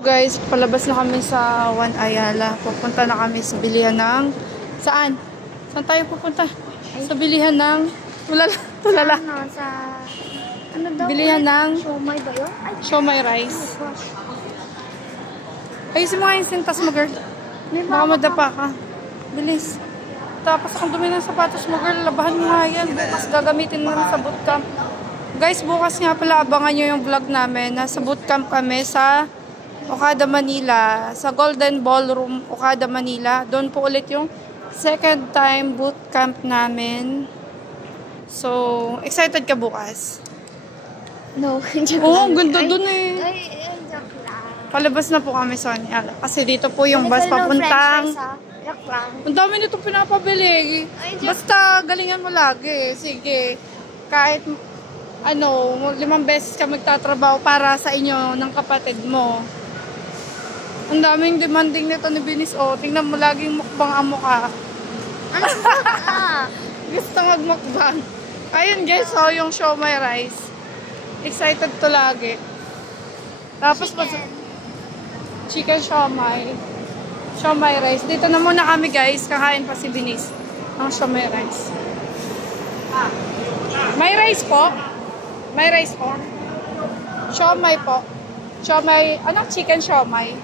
Guys, palabas na kami sa One Ayala. Pupunta na kami sa bilihan ng... Saan? Saan tayo pupunta? Sa bilihan ng... Tulala. Ano, sa... Ano daw? Bilihan ng... Siomay ba yun? Siomay rice. Ayusin mo nga yung sintas mo, girl. May Baka madapa ka. Bilis. Tapos ang dumi ng sapatos mo, girl. Labahan mo nga yan. Bukas gagamitin mo sa bootcamp. Guys, bukas nga pala abangan nyo yung vlog namin. Nasa bootcamp kami sa... Okada, Manila. Sa Golden Ballroom, Okada, Manila. Doon po ulit yung second time bootcamp namin. So, excited ka bukas? No, Oo, ang ganda doon eh. Ay, joke lang. Palabas na po kami sa Aniala. Kasi dito po yung bus papuntang... Joke lang. Ang dami nito pinapabili. Ay, joke. Basta galingan mo lagi. Sige. Kahit 5 beses ka magtatrabaho para sa inyo ng kapatid mo. Ang daming demanding nito ni Binis. O, tingnan mo laging mukbang ang mukha. Ano ba? Gusto magmukbang. Ayun guys, so yung siomay rice. Excited to lagi. Tapos chicken siomay. Siomay rice. Dito na muna kami guys. Kakain pa si Binis ng siomay rice. May rice po? May rice po? Siomay po. Siomay, chicken siomay.